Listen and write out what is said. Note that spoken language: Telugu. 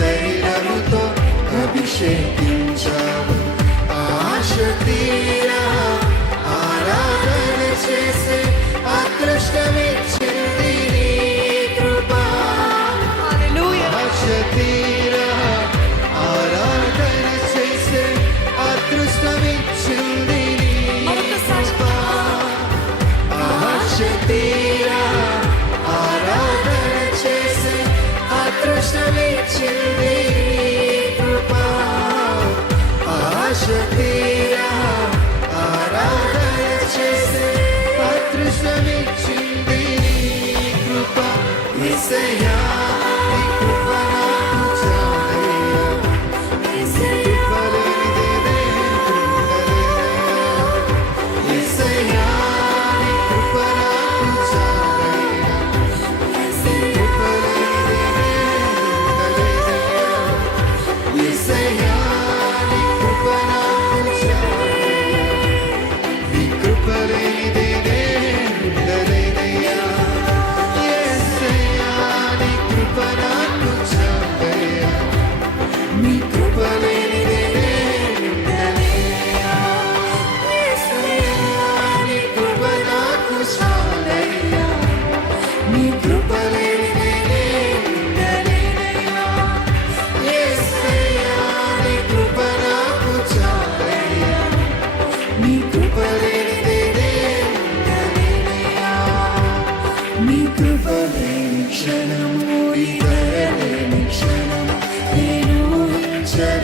తైలముతో అభిషేకించావు. ఆశ తీరా ఆరాధన చేసే అదృష్టమిచ్చింది నీ కృప. ఆశ తీరా ఆరాధన చేసే అదృష్టమిచ్చింది నీ కృప. ఆశ తీరా ఆరాధన చేసే అదృష్టమిచ్చింది కృప. ఆశ తీరా ఆరాధన చేసే అదృష్టమిచ్చింది కృప. యేసయ్యా నీ కృప నాకు చాలయ్యా. కృప లేనిదే ఉండలేనయ్యా. యేసయ్యా నీ కృప నాకు చాలయ్యా. కృప లేనిదే ఉండలేనయ్యా. యేసయ్యా నీ కృప నాకు చాలయ్యా. నీ కృప లేనిదే ఉండలేనయ్యా. యేసయ్యా నీ కృప నాకు చాలయ్యా. నీ కృప లేనిదే ఉండలేనయ్యా. యేసయ్యా నీ కృప నాకు చాలయ్యా. నీ కృప లేనిదే ఉండలేనయ్యా. యేసయ్యా నీ కృప నాకు చాలయ్యా. నీ కృప లేనిదే ఉండలేనయ్యా. నీ కృప లేని క్షణము, నీ దయ లేని క్షణము నేను ఊహించలేను.